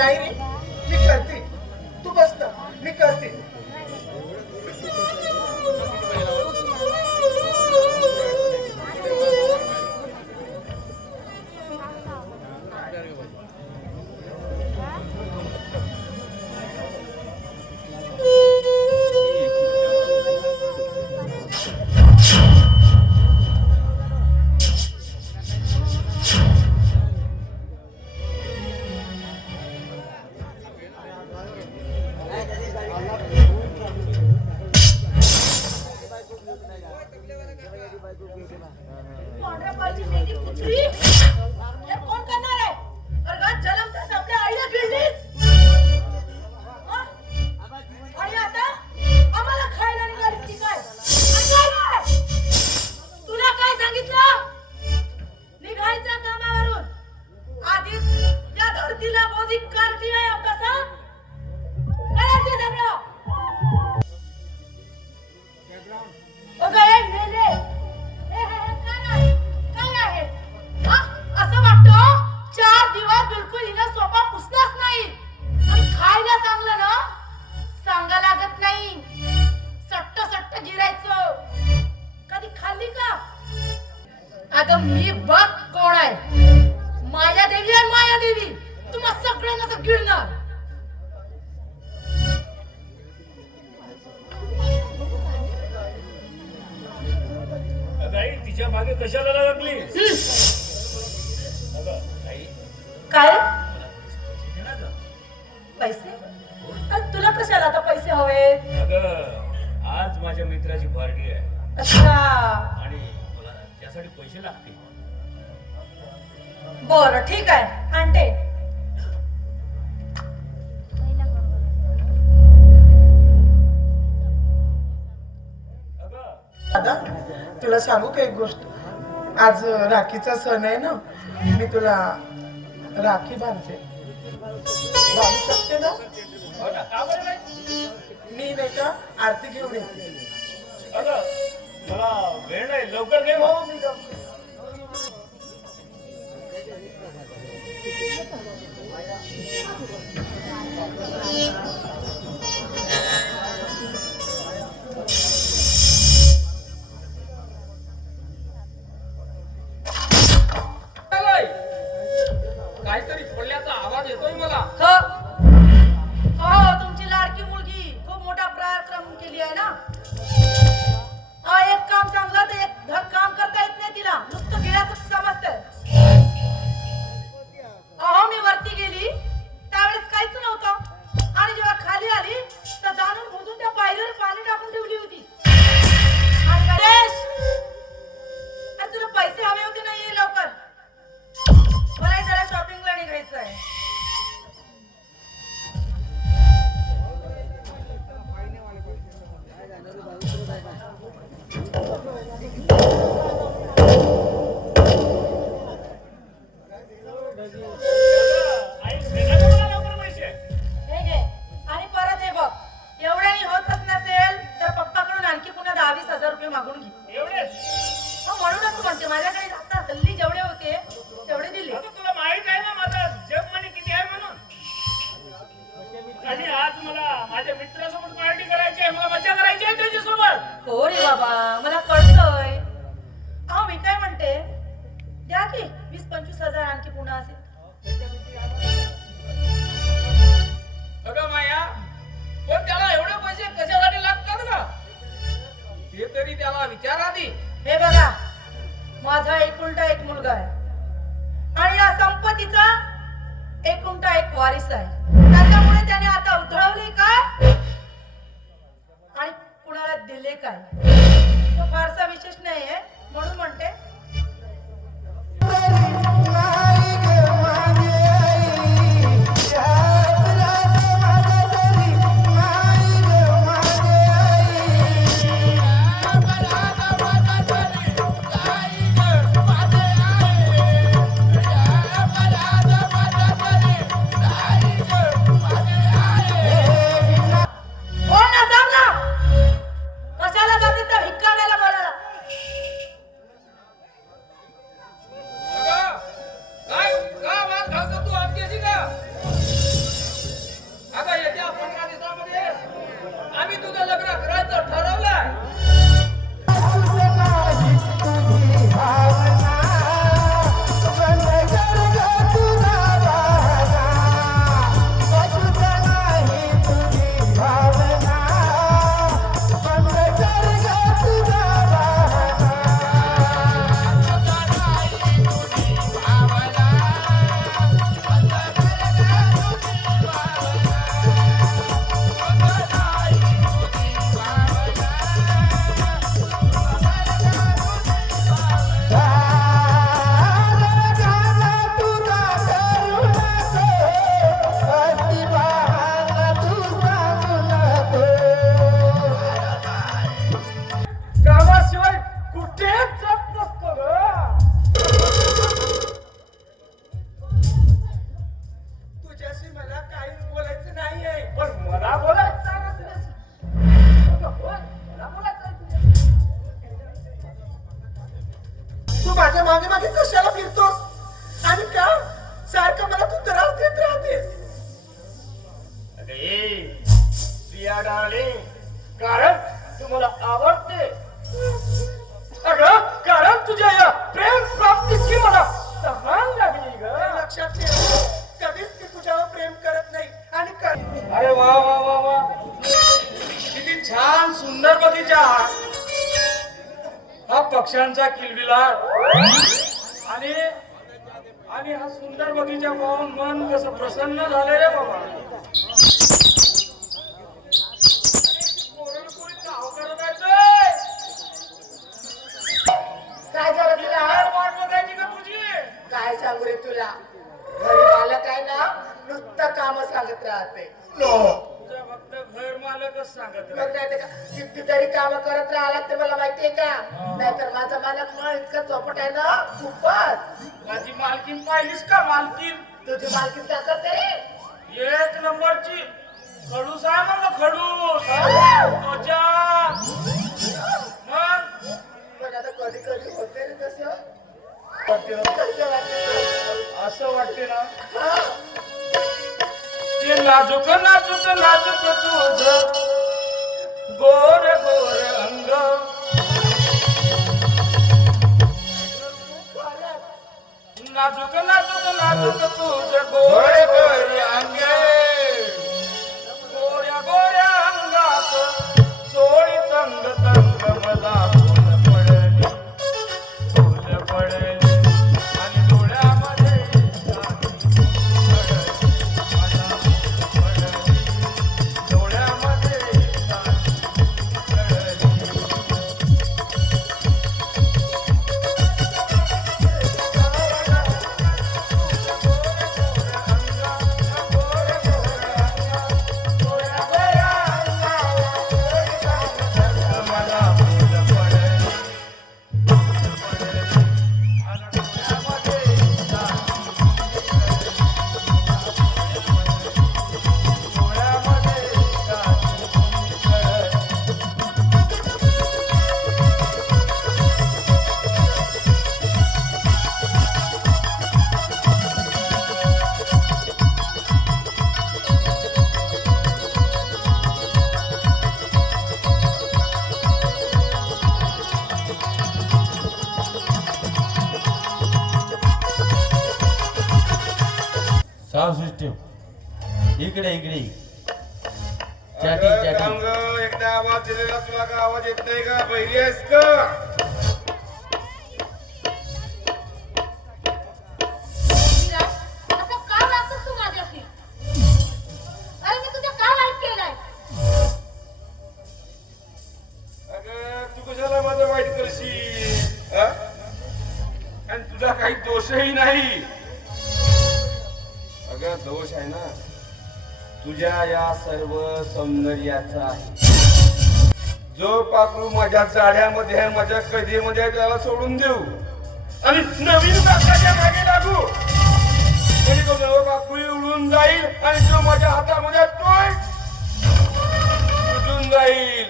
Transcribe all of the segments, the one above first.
dating? बायको आता मी बघ कोण आहे? माया देवी आहे माया देवी. तुम्हाला सगळ्यांना गिळणार. तुला सांगू का एक गोष्ट? आज राखीचा सण आहे ना मी तुला राखी बांधते. बांधू शकते ना? मी नाही का आरती घेऊन येते. मला वेळ नाही लवकर घे भाऊ हो, मी मला विचार आधी. हे बघा माझा एकुलटा एक मुलगा आहे. आणि या संपत्तीचा एकुलटा एक वारिस आहे. त्याच्यामुळे त्याने आता उधळवले काय आणि कुणाला दिले काय? तो फारसा विशेष नाहीये म्हणून म्हणते. पक्ष्यांचा किलबिलाट आणि आणि हा सुंदर बगीचा पाहून मन कसं प्रसन्न झालं रे बाबा. काय झालं तुला? काय वाट बघायची का तुझी? काय सांगू रे तुला? घरी मालक आहे ना नुसतं काम सांगत राहते. फक्त घर मालकच सांगत मग. नाही का कितीतरी काम करत राहिला ते मला माहितीये का? नाहीतर माझा मालक मग इतका चौपट आहे ना खूपच. माझी मालकीन पाहिलीस का मालकीन तुझी मालकी काय करते रे? एक नंबरची. खडूस आहे म्हणलं खडूस त्वचा. मग? पण आता कधी कधी होते रे तसं. वाटते ना? कसं वाटतं? असं वाटते ना? हा. ते नाजूक नाजूक नाजूक तुझ. गोर गोर अंग. नाजूक नाजूक नाजूक तुझ. गोर गोर एकदा आवाज दिलेला तुला का आवाज येत नाही का? पहिली आहेस का? सौंदर्याचा आहे. जो पाखरू माझ्या जाड्यामध्ये आहे माझ्या कधीमध्ये आहे त्याला सोडून देऊ. आणि नवीन पाखराच्या मागे लागू. म्हणजे तो नवं पाखरू उडून जाईल आणि जो माझ्या हातामध्ये तोय तुटून जाईल.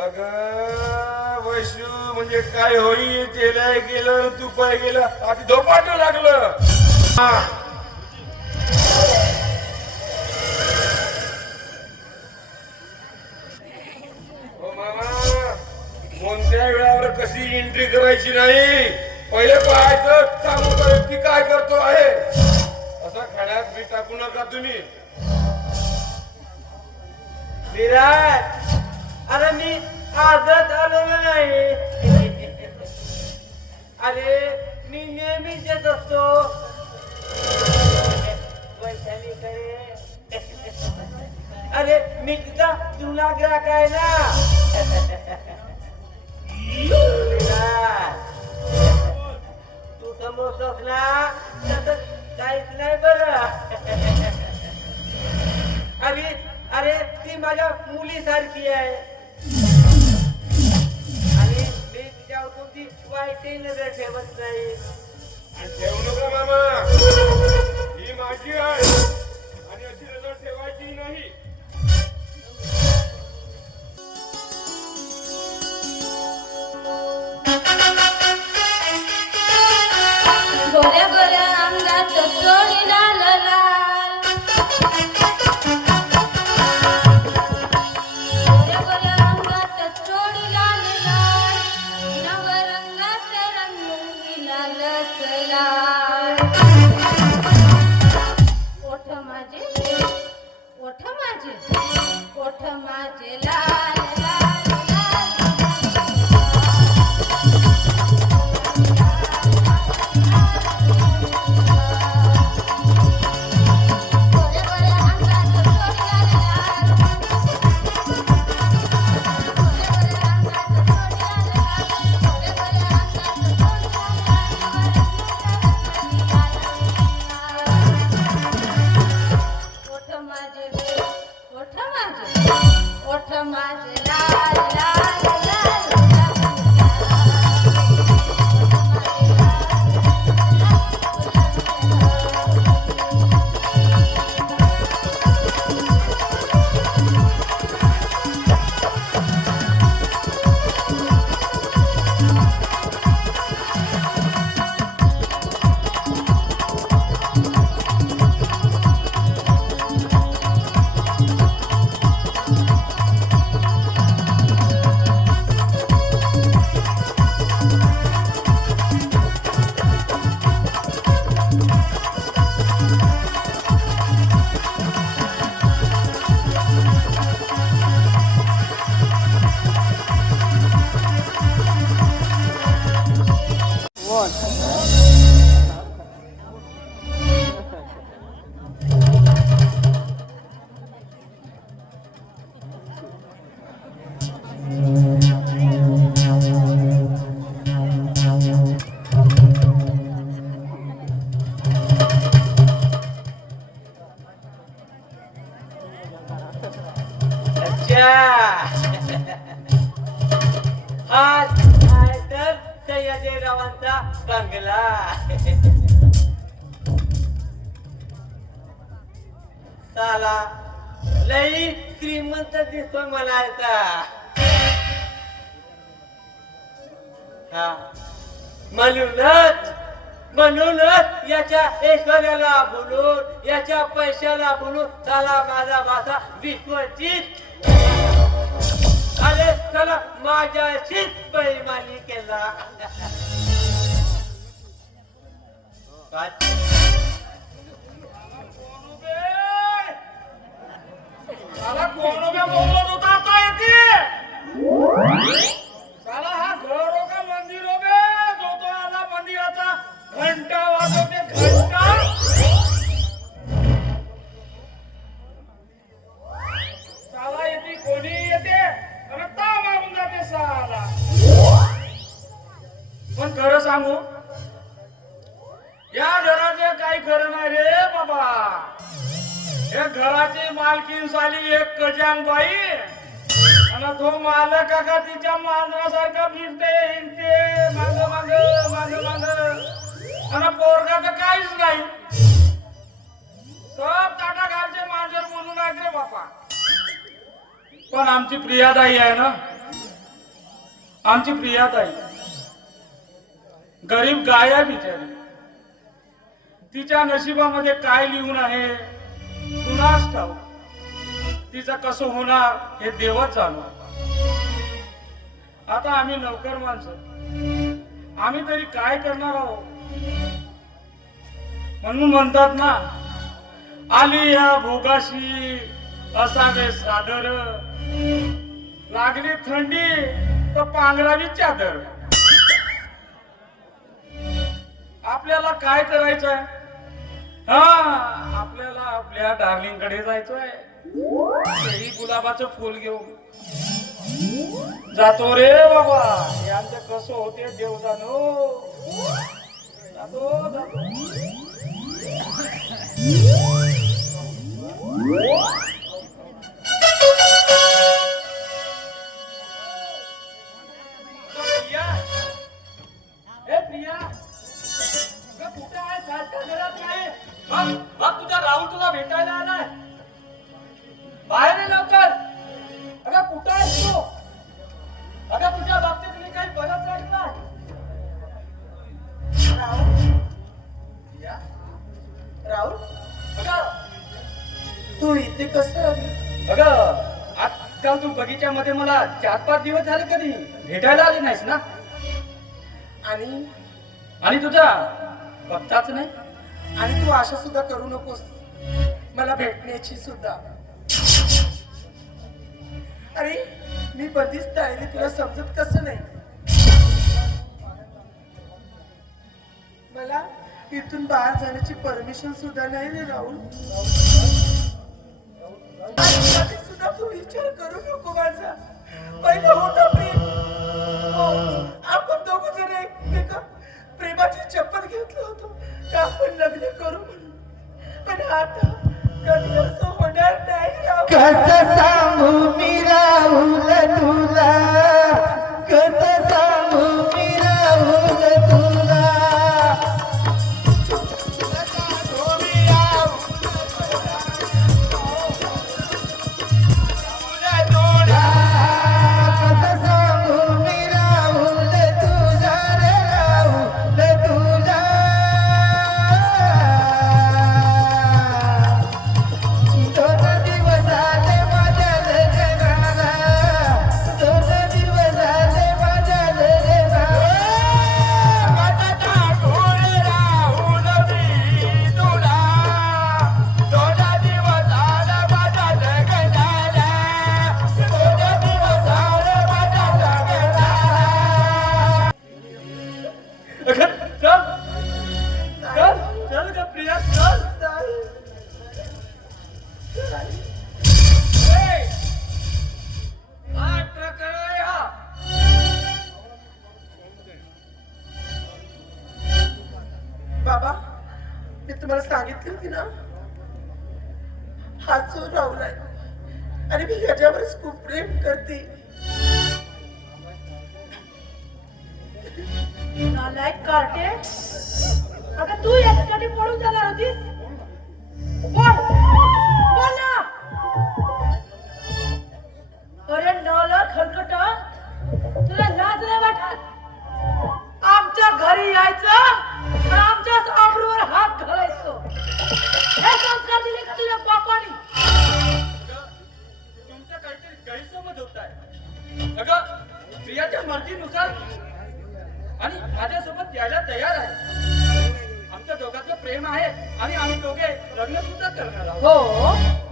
अग वैष्णू म्हणजे काय होईल? तेलाय गेलं तुपाय गेलं. आधी धोपाट लागलं. हा. एंट्री करायची नाही. पहिले पाहायचं चांगलं व्यक्ती काय करतो आहे. असं खाण्यात मी टाकू नका तुम्ही. विराट अरे मी आजच आलेलो नाही. अरे मी नेहमीच येत असतो. अरे मी तुझा जुना ग्राहक आहे ना. तू समोरच ना तसं काहीच नाही बरं. अरे अरे ती माझ्या मुलीसारखी आहे. आणि मी तिच्यावर कोणती वाईटही नजर ठेवत नाही. आणि ठेवू नका मामा? ही माझी आहे. अच्छा तर बंगला. साला लई श्रीमंत दिसतो मला हा. म्हणूनच म्हणूनच याच्या ऐश्वर्याला बोलून याच्या पैशाला बोलून चला माझा भाषा विश्वजित अरे चला माझ्याशीच बैमानी केला काय? साला कोण उभ्या बोलत होता? आता येते. आणि पोरगा तर काहीच नाही. सब टाटा घालचे मांजर म्हणून आहेत रे बापा. पण आमची प्रियादाई आहे ना? आमची प्रियादाई. गरीब गाय आहे बिचारी. तिच्या नशिबामध्ये काय लिहून आहे? कुणास ठाऊ तिचं कसं होणार हे देवच जाणणार आता आम्ही नौकर माणसं. आम्ही तरी काय करणार आहोत? म्हणून म्हणतात ना आली या भोगाशी असावे सादर लागली थंडी तर पांघरावी चादर. आपल्याला काय करायचंय? हा आपल्याला आपल्या डार्लिंगकडे जायचंय. ही गुलाबाचं फुल घेऊन. जातो रे बाबा. यांचं कसं होते देव जाणो जातो जातो. तुझा राहुल तुला भेटायला आलाय. बाहेर ये लवकर. इथे कसं? अगं आजकाल तू बगीच्यामध्ये मला चार पाच दिवस झाले कधी भेटायला आली नाहीस ना? आणि? आणि तुझा? बघताच नाही? आणि तू आशा सुद्धा करू नकोस. मला भेटण्याची सुद्धा. अरे मी बंदिस्त आहे रे, तुला समजत कसं नाही? मला इथून बाहेर जाण्याची परमिशन सुद्धा नाही रे राहुल. मी तुम्हाला सांगितली होती ना हा चोर राहुलाय आणि मी ह्याच्यावरच खूप प्रेम करते. नालायक कार्टे अगं तू याच्यासाठी पळून जाणार होतीस? प्रियाच्या मर्जीनुसार आणि माझ्यासोबत यायला तयार आहे. आमच्या दोघांचं प्रेम आहे आणि आम्ही दोघे लग्न सुद्धा करणार आहोत. हो.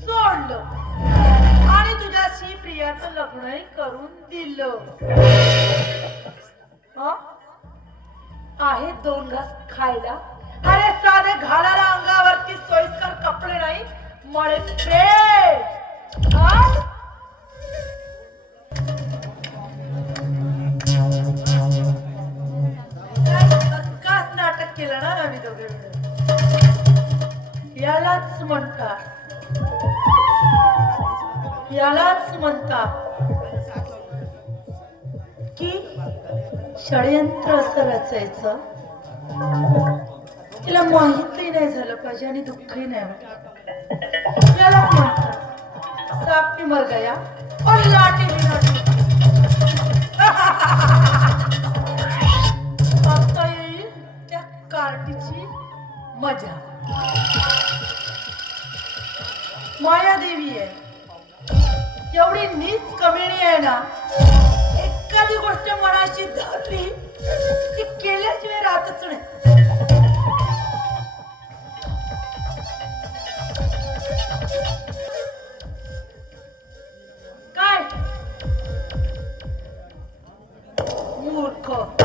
सोडलं. आणि तुझ्याशी प्रियाचं लग्नही करून दिलं. आहे दोन घास खायला. अरे साधे घालायला अंगावरती सोयीस्कर कपडे नाही मळे पेट नाटक केलं ना आम्ही दोघे यालाच म्हणतात यालाच म्हणतात की षडयंत्र असं रचायचं. तिला माहितही नाही झालं पाहिजे आणि दुःखही नाही वाटत यालाच म्हणतात. साप मर गया और लाठी भी आता येईल त्या कार्टीची मजा. मायादेवी आहे. एवढी नीच कमिणी आहे ना एखादी गोष्ट मनाशी धरली ती केल्याशिवाय राहतच नाही. काय? मूर्ख.